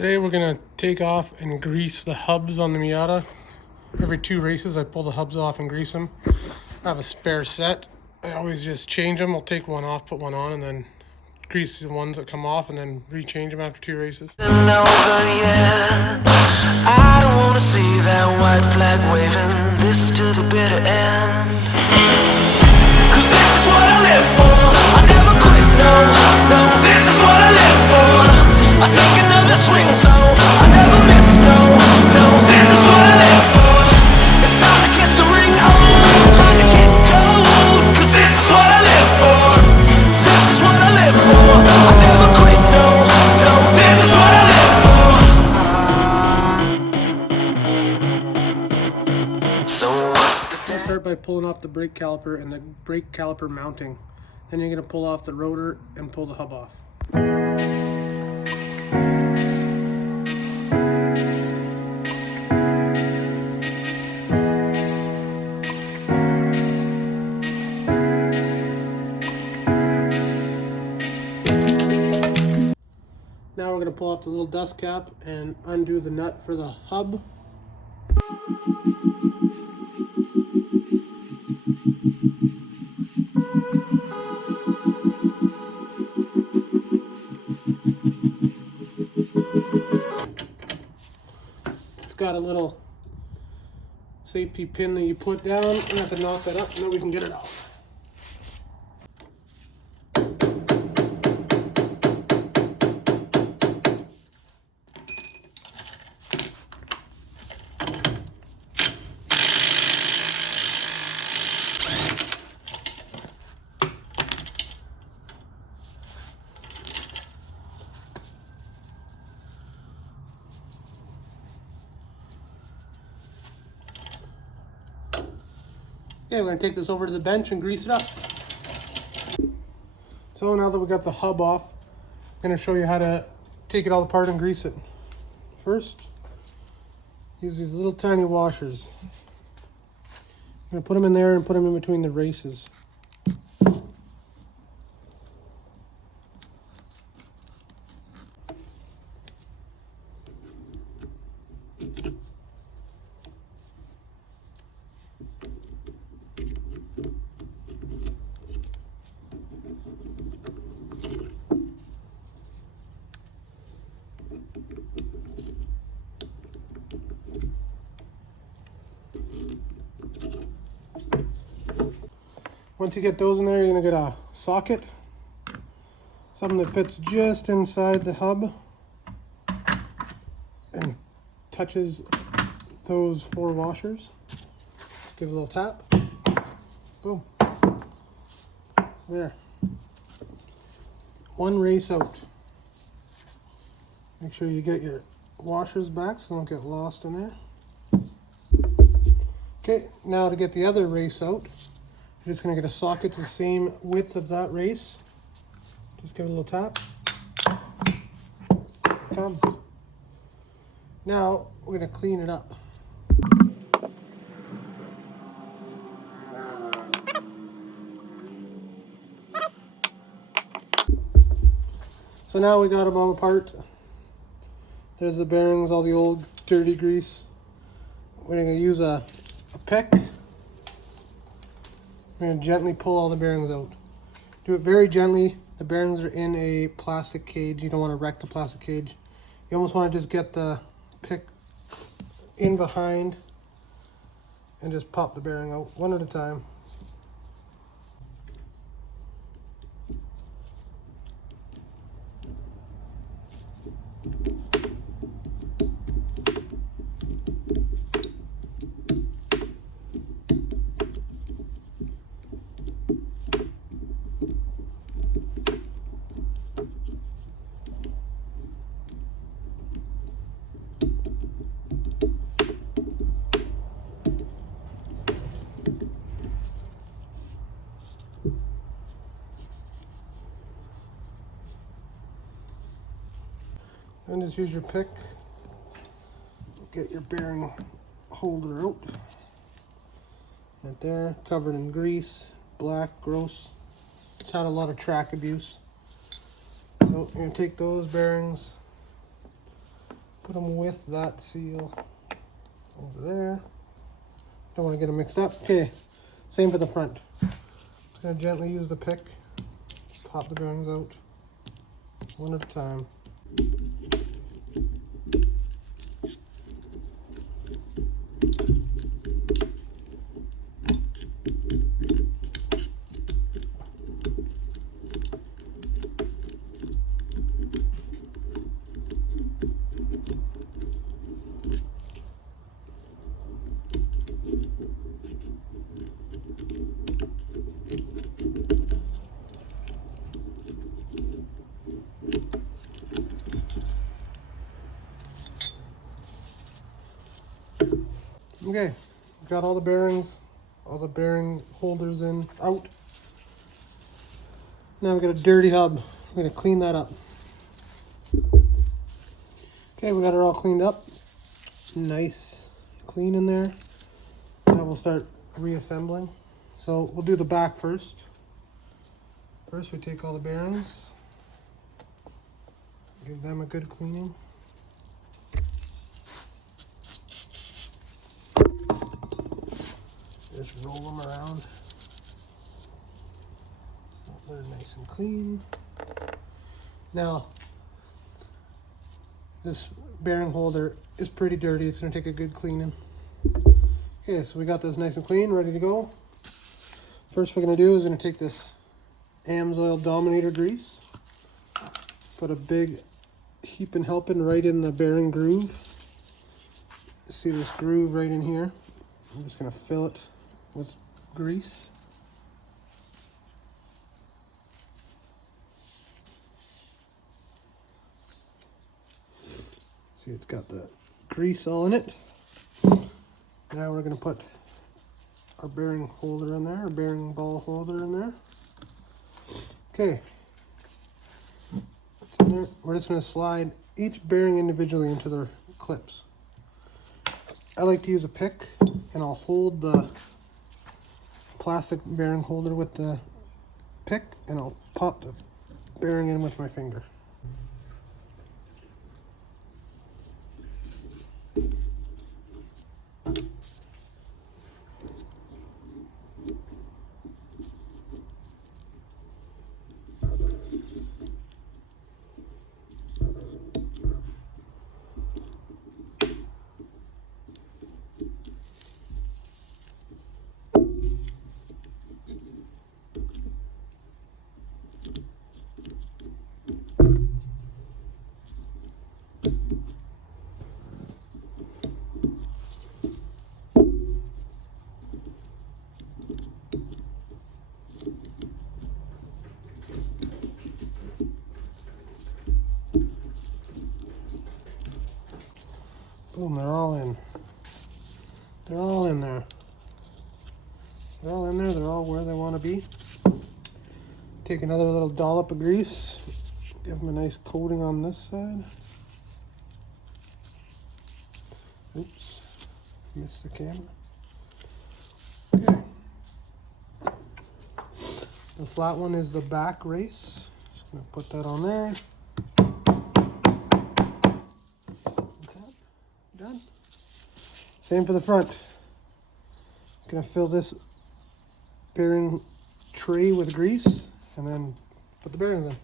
Today we're going to take off and grease the hubs on the Miata. Every 2 races I pull the hubs off and grease them. I have a spare set. I always just change them. I'll take one off, put one on, and then grease the ones that come off and then rechange them after 2 races. I don't want to see that white flag waving. This is to the bitter end. 'Cause this is what I live for. I never quit, no, no. This is what I live for. I take another swing, so I never miss, no, no. This is what I live for. It's time to kiss the ring, oh, trying to get cold. 'Cause this is what I live for. This is what I live for. I never quit, no, no. This is what I live for. So what's the I'll start by pulling off the brake caliper and the brake caliper mounting. Then you're going to pull off the rotor and pull the hub off. Now we're going to pull off the little dust cap and undo the nut for the hub. It's got a little safety pin that you put down. You have to knock that up and then we can get it off. Okay, we're going to take this over to the bench and grease it up. So now that we got the hub off, I'm going to show you how to take it all apart and grease it. First, use these little tiny washers. I'm going to put them in there and put them in between the races. Once you get those in there, you're going to get a socket, something that fits just inside the hub and touches those 4 washers. Just give it a little tap. Boom. There. 1 race out. Make sure you get your washers back so they don't get lost in there. Okay, now to get the other race out, you're just going to get a socket the same width of that race. Just give it a little tap. Come. Now we're going to clean it up. So now we got them all apart. There's the bearings, all the old dirty grease. We're going to use a pick. We're going to gently pull all the bearings out. Do it very gently. The bearings are in a plastic cage. You don't want to wreck the plastic cage. You almost want to just get the pick in behind and just pop the bearing out one at a time. And just use your pick, get your bearing holder out. Right there, covered in grease, black, gross. It's had a lot of track abuse. So you're gonna take those bearings, Put them with that seal over there. Don't want to get them mixed up. Okay, same for the front. Just gonna gently use the pick, pop the bearings out one at a time. Okay, got all the bearings, all the bearing holders in, out. Now we got a dirty hub. We're gonna clean that up. Okay, we got it all cleaned up. Nice, clean in there. Now we'll start reassembling. So we'll do the back first. First we take all the bearings, give them a good cleaning. Just roll them around. They're nice and clean. Now, this bearing holder is pretty dirty. It's going to take a good cleaning. Okay, so we got this nice and clean, ready to go. First we're going to do is going to take this amsoil dominator grease, put a big heap and helping right in the bearing groove. See this groove right in here? I'm just going to fill it with grease. See, it's got the grease all in it. Now we're going to put our bearing holder in there, our bearing ball holder in there. Okay. It's in there. We're just going to slide each bearing individually into their clips. I like to use a pick, and I'll hold the plastic bearing holder with the pick, and I'll pop the bearing in with my finger. Boom, they're all in. They're all in there. They're all in there, they're all where they want to be. Take another little dollop of grease, give them a nice coating on this side. Oops, missed the camera. Okay. The flat one is the back race. Just gonna put that on there. Done. Same for the front. Gonna fill this bearing tray with grease and then put the bearings in.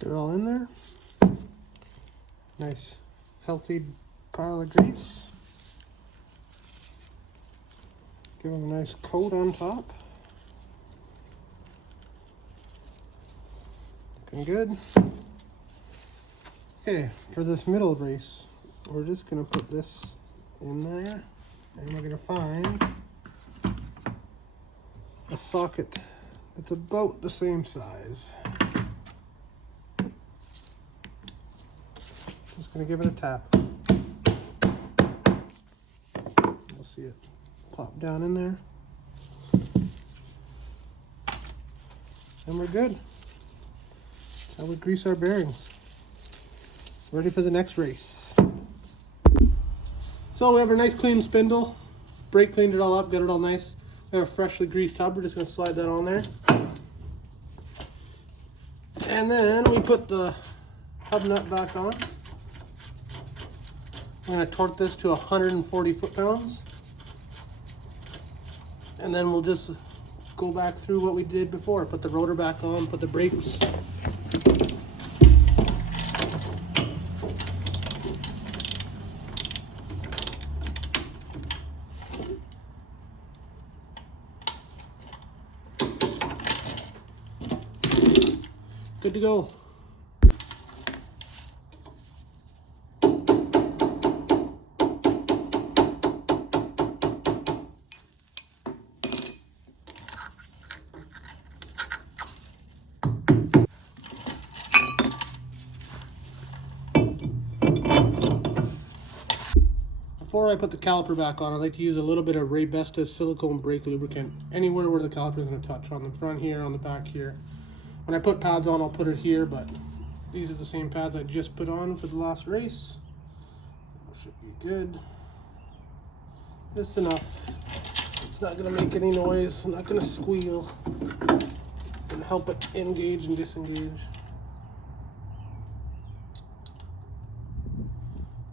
They're all in there. Nice, healthy pile of grease. Give them a nice coat on top. Looking good. Okay, for this middle race, we're just gonna put this in there, and we're gonna find a socket that's about the same size. Just gonna give it a tap. You'll see it pop down in there. And we're good. That's how we grease our bearings. Ready for the next race. So we have our nice clean spindle. Brake cleaned it all up, got it all nice. We have a freshly greased hub. We're just gonna slide that on there. And then we put the hub nut back on. I'm going to torque this to 140 foot-pounds. And then we'll just go back through what we did before. Put the rotor back on, put the brakes. Good to go. Before I put the caliper back on, I like to use a little bit of Raybestos silicone brake lubricant anywhere where the caliper is going to touch, on the front here, on the back here. When I put pads on, I'll put it here, but these are the same pads I just put on for the last race. Should be good. Just enough. It's not going to make any noise, I'm not going to squeal. And help it engage and disengage.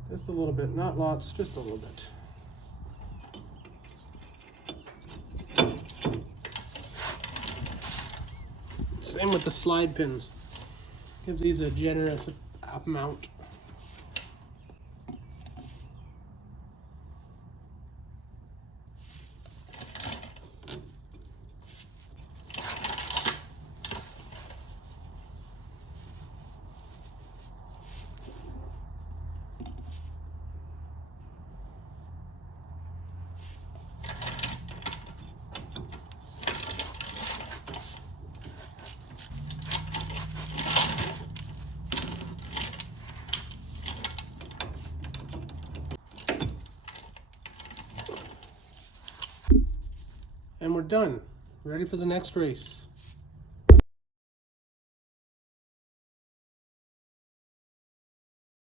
Just a little bit, not lots, just a little bit. Same with the slide pins. Give these a generous amount. And we're done. Ready for the next race.